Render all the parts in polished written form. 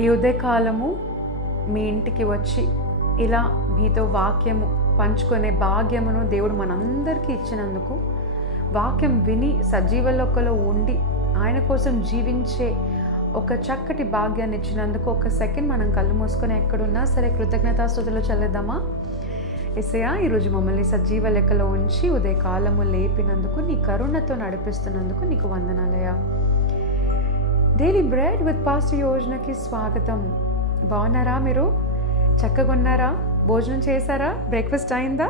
ఈ ఉదయకాలము మీ ఇంటికి వచ్చి ఇలా మీతో వాక్యము పంచుకునే భాగ్యమును దేవుడు మనందరికీ ఇచ్చినందుకు, వాక్యం విని సజీవ లెక్కలో ఉండి ఆయన కోసం జీవించే ఒక చక్కటి భాగ్యాన్ని ఇచ్చినందుకు ఒక సెకండ్ మనం కళ్ళు మూసుకొని ఎక్కడున్నా సరే కృతజ్ఞతాస్తుతులు చెల్లిద్దామా? యేసయ్యా, ఈరోజు మమ్మల్ని సజీవ లెక్కలో ఉంచి ఉదయకాలము లేపినందుకు, నీ కరుణతో నడిపిస్తున్నందుకు నీకు వందనాలయ్యా. డైలీ బ్రెడ్ విత్ పాస్టర్ యోజనకి స్వాగతం. బాగున్నారా? మీరు చక్కగా ఉన్నారా? భోజనం చేశారా? బ్రేక్ఫాస్ట్ అయిందా?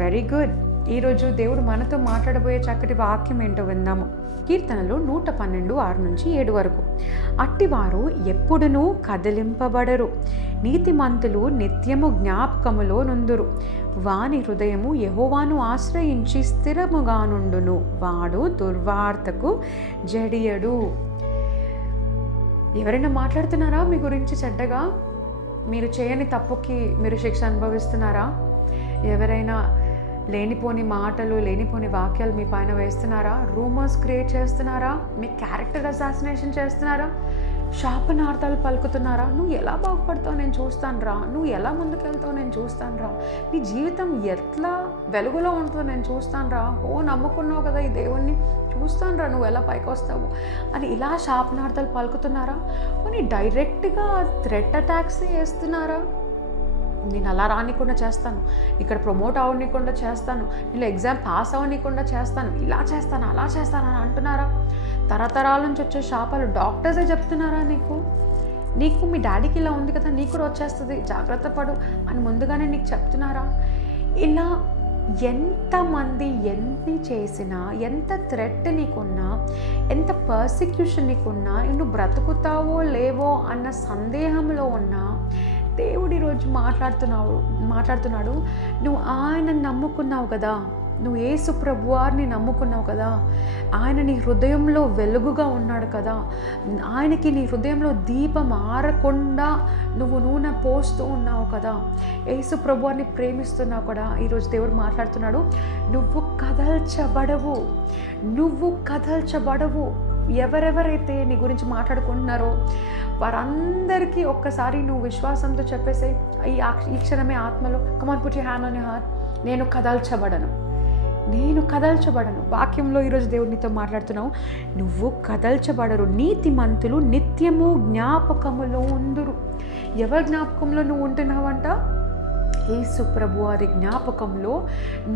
Very good. ఈరోజు దేవుడు మనతో మాట్లాడబోయే చక్కటి వాక్యం ఏంటో విందాము. కీర్తనలు 112:6-7 వరకు. అట్టివారు ఎప్పుడునూ కదిలింపబడరు, నీతిమంతులు నిత్యము జ్ఞాపకములో నుందురు. వాని హృదయము యెహోవాను ఆశ్రయించి స్థిరముగా నుండును, వాడు దుర్వార్తకు జడియడు. ఎవరైనా మాట్లాడుతున్నారా మీ గురించి చెడ్డగా? మీరు చేయని తప్పుకి మీరు శిక్ష అనుభవిస్తున్నారా? ఎవరైనా లేనిపోని మాటలు, లేనిపోని వాక్యాలు మీ పైన వేస్తున్నారా? రూమర్స్ క్రియేట్ చేస్తున్నారా? మీ క్యారెక్టర్ అసాసినేషన్ చేస్తున్నారా? శాపనార్థాలు పలుకుతున్నారా? నువ్వు ఎలా బాగుపడతావు నేను చూస్తాను రా, నువ్వు ఎలా ముందుకెళ్తావు నేను చూస్తాను రా, నీ జీవితం ఎట్లా వెలుగులో ఉంటుందో నేను చూస్తాను రా, ఓ నమ్ముకున్నావు కదా ఈ దేవుణ్ణి, చూస్తాను రా నువ్వు ఎలా పైకి వస్తావు అని ఇలా శాపనార్థాలు పలుకుతున్నారా? అని డైరెక్ట్గా థ్రెట్ అటాక్స్ వేస్తున్నారా? నేను అలా రానికుండా చేస్తాను, ఇక్కడ ప్రమోట్ అవ్వనీకుండా చేస్తాను, నేను ఎగ్జామ్ పాస్ అవ్వనీకుండా చేస్తాను, ఇలా చేస్తాను అలా చేస్తాను అని అంటున్నారా? తరతరాల నుంచి వచ్చే శాపాలు డాక్టర్సే చెప్తున్నారా నీకు మీ డాడీకి ఇలా ఉంది కదా నీకు కూడా వచ్చేస్తుంది జాగ్రత్త పడు అని ముందుగానే నీకు చెప్తున్నారా? ఇలా ఎంతమంది ఎన్ని చేసినా, ఎంత థ్రెట్ నీకున్నా, ఎంత పర్సిక్యూషన్ నీకున్నా, నువ్వు బ్రతుకుతావో లేవో అన్న సందేహంలో ఉన్నా, దేవుడు ఈరోజు మాట్లాడుతున్నాడు. నువ్వు ఆయన నమ్ముకున్నావు కదా, నువ్వు యేసు ప్రభువారిని నమ్ముకున్నావు కదా, ఆయన నీ హృదయంలో వెలుగుగా ఉన్నాడు కదా, ఆయనకి నీ హృదయంలో దీపం ఆరకుండా నువ్వు నూనె పోస్తూ ఉన్నావు కదా, యేసు ప్రభువారిని ప్రేమిస్తున్నావు కదా. ఈరోజు దేవుడు మాట్లాడుతున్నాడు, నువ్వు కదల్చబడవు. ఎవరెవరైతే నీ గురించి మాట్లాడుకుంటున్నారో వారందరికీ ఒక్కసారి నువ్వు విశ్వాసంతో చెప్పేసే, ఈ క్షణమే ఆత్మలో, come on put your hand on your heart, నేను కదల్చబడను. వాక్యంలో ఈరోజు దేవునితో మాట్లాడుతున్నావు, నువ్వు కదల్చబడరు, నీతిమంతులు నిత్యము జ్ఞాపకములో ఉందురు. ఎవరి జ్ఞాపకంలో నువ్వు ఉంటున్నావంట? యేసు ప్రభువారి జ్ఞాపకంలో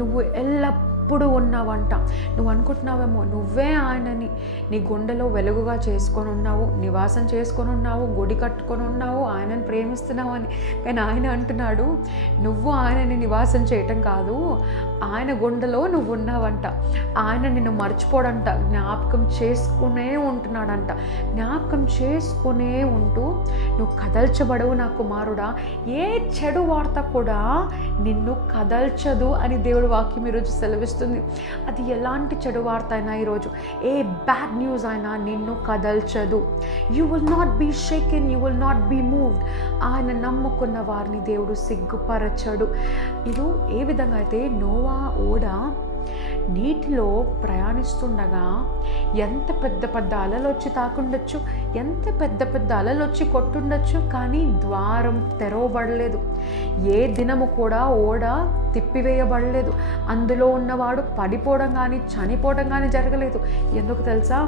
నువ్వు ఎల్లప్పుడూ ఉన్నావంట. నువ్వు అనుకుంటున్నావేమో నువ్వే ఆయనని నీ గుండెలో వెలుగుగా చేసుకొని ఉన్నావు, నివాసం చేసుకొని ఉన్నావు, గుడి కట్టుకొని ఉన్నావు, ఆయనని ప్రేమిస్తున్నావు అని. కానీ ఆయన అంటున్నాడు, నువ్వు ఆయనని నివాసం చేయటం కాదు, ఆయన గుండెలో నువ్వు ఉన్నావంట. ఆయన నిన్ను మర్చిపోడంట, జ్ఞాపకం చేసుకునే ఉంటున్నాడంట. జ్ఞాపకం చేసుకునే ఉంటూ నువ్వు కదల్చబడవు నా కుమారుడా, ఏ చెడు వార్త కూడా నిన్ను కదల్చదు అని దేవుడు వాక్యం ఈరోజు సెలవిస్తుంది. అది ఎలాంటి చెడు వార్త అయినా, ఈరోజు ఏ బ్యాడ్ న్యూస్ అయినా నిన్ను కదల్చదు. You will not be shaken, you will not be moved. ఆయన నమ్ముకున్న వారిని దేవుడు సిగ్గుపరచడు. ఇది ఏ విధంగా అయితే నోవా ఓడ నీటిలో ప్రయాణిస్తుండగా ఎంత పెద్ద పెద్ద అలలు వచ్చి తాకుండొచ్చు, ఎంత పెద్ద పెద్ద అలలు వచ్చి కొట్టుండొచ్చు, కానీ ద్వారం తెరవబడలేదు. ఏ దినము కూడా ఓడ తిప్పివేయబడలేదు. అందులో ఉన్నవాడు పడిపోవడం కానీ చనిపోవడం కానీ జరగలేదు. ఎందుకు తెలుసా?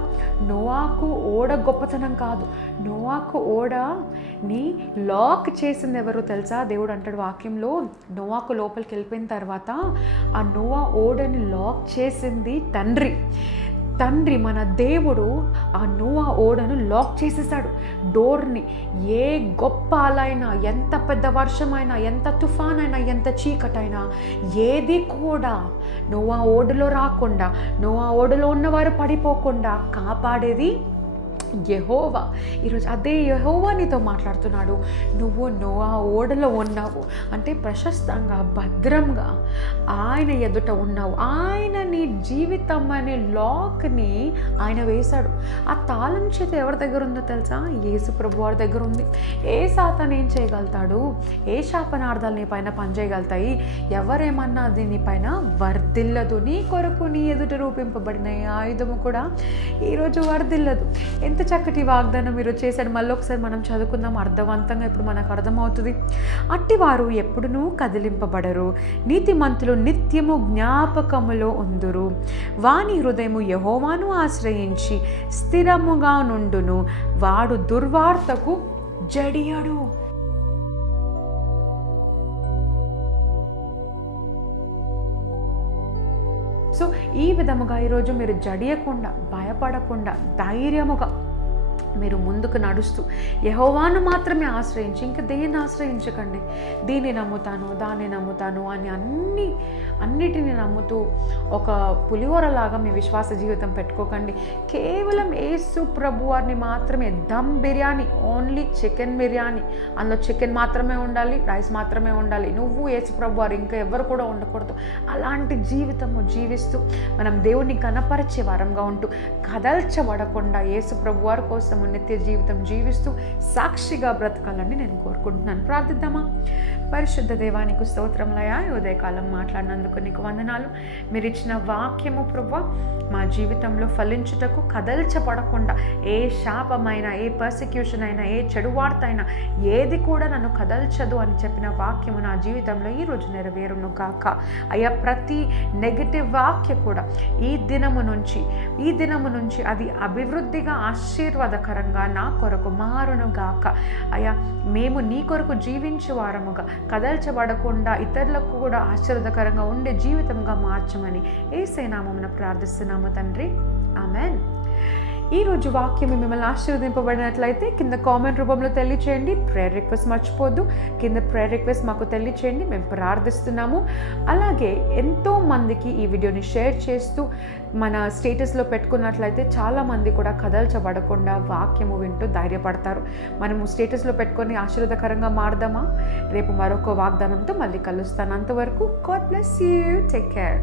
నోవాకు ఓడ గొప్పతనం కాదు, నోవాకు ఓడని లాక్ చేసింది ఎవరు తెలుసా? దేవుడు అంటాడు వాక్యంలో, నోవాకు లోపలికి వెళ్ళిపోయిన తర్వాత ఆ నోవా ఓడని లాక్ చేసింది తండ్రి మన దేవుడు ఆ నోవా ఓడను లాక్ చేసేసాడు, డోర్ని. ఏ గొప్ప అలైనా, ఎంత పెద్ద వర్షమైనా, ఎంత తుఫాన్ అయినా, ఎంత చీకటైనా, ఏది కూడా నోవా ఓడలో రాకుండా, నోవా ఓడలో ఉన్నవారు పడిపోకుండా కాపాడేది యెహోవా. ఈరోజు అదే యెహోవా నీతో మాట్లాడుతున్నాడు. నువ్వు నోవా ఓడలో ఉన్నావు అంటే ప్రశస్తంగా, భద్రంగా ఆయన ఎదుట ఉన్నావు. ఆయన నీ జీవితం అనే లాక్ని ఆయన వేశాడు. ఆ తాళం చేతి ఎవరి దగ్గర ఉందో తెలుసా? యేసు ప్రభు వారి దగ్గర ఉంది. ఏ సాతాను ఏం చేయగలుగుతాడు? ఏ శాపనార్థాలు నీ పైన పనిచేయగలుగుతాయి? ఎవరేమన్నా అది నీ పైన వర్ధిల్లదు. నీ కొరకు నీ ఎదుట రూపింపబడిన ఆయుధము కూడా ఈరోజు వర్ధిల్లదు. ఎంత చక్కటి వాగ్దానం మీరు చేశారు. మళ్ళీ ఒకసారి మనం చదువుకుందాం అర్థవంతంగా, ఇప్పుడు మనకు అర్థమవుతుంది. అట్టివారు ఎప్పుడునూ కదిలింపబడరు, నీతిమంతులు నిత్యము జ్ఞాపకములో ఉందురు. వాని హృదయము యెహోవాను ఆశ్రయించి స్థిరముగా నుండును, వాడు దుర్వార్తకు జడియడు. సో ఈ విధముగా ఈరోజు మీరు జడియకుండా, భయపడకుండా, ధైర్యముగా మీరు ముందుకు నడుస్తూ యెహోవాను మాత్రమే ఆశ్రయించి, ఇంకా దేన్ని ఆశ్రయించకండి. దీన్ని నమ్ముతాను, దాన్ని నమ్ముతాను అని అన్నిటిని నమ్ముతూ ఒక పులిహోరలాగా మీ విశ్వాస జీవితం పెట్టుకోకండి. కేవలం యేసు ప్రభు వారిని మాత్రమే. దమ్ బిర్యానీ, ఓన్లీ చికెన్ బిర్యానీ, అందులో చికెన్ మాత్రమే ఉండాలి, రైస్ మాత్రమే ఉండాలి. నువ్వు యేసు ప్రభు వారు, ఇంకా ఎవరు కూడా ఉండకూడదు. అలాంటి జీవితము జీవిస్తూ మనం దేవుని కనపరిచే వారంగా ఉంటూ కదల్చబడకుండా యేసు ప్రభు వారి కోసం నిత్య జీవితం జీవిస్తూ సాక్షిగా బ్రతకాలని నేను కోరుకుంటున్నాను. ప్రార్థిద్దామా? పరిశుద్ధ దేవానికి స్తోత్రములయ్యా, ఉదయకాలం మాట్లాడినందుకు నీకు వందనాలు. మీరు ఇచ్చిన వాక్యము ప్రభువా మా జీవితంలో ఫలించుటకు, కదల్చబడకుండా ఏ శాపమైన, ఏ పర్సిక్యూషన్ అయినా, ఏ చెడు వార్త అయినా ఏది కూడా నన్ను కదల్చదు అని చెప్పిన వాక్యము నా జీవితంలో ఈరోజు నెరవేరును గాక. అయ్యా, ప్రతి నెగటివ్ వాక్య కూడా ఈ దినము నుంచి అది అభివృద్ధిగా, ఆశీర్వాదకరంగా నా కొరకు మారును గాక. అయ్యా, మేము నీ కొరకు జీవించే వారముగా, కదల్చబడకుండా ఇతరులకు కూడా ఆశీర్వాదకరంగా ఉండే జీవితంగా మార్చమని యేసయ్య నామమున ప్రార్థిస్తున్నాము తండ్రి. ఆమెన్. ఈరోజు వాక్యం మిమ్మల్ని ఆశీర్వదింపబడినట్లయితే కింద కామెంట్ రూపంలో తెలియచేయండి. ప్రేయర్ రిక్వెస్ట్ మర్చిపోద్దు, కింద ప్రేయర్ రిక్వెస్ట్ మాకు తెలియచేయండి, మేము ప్రార్థిస్తున్నాము. అలాగే ఎంతోమందికి ఈ వీడియోని షేర్ చేస్తూ మన స్టేటస్లో పెట్టుకున్నట్లయితే చాలామంది కూడా కదల్చబడకుండా వాక్యము వింటూ ధైర్యపడతారు. మనము స్టేటస్లో పెట్టుకొని ఆశీర్వాదకరంగా మారదామా? రేపు మరొక వాగ్దానంతో మళ్ళీ కలుస్తాను. అంతవరకు God bless you. Take care.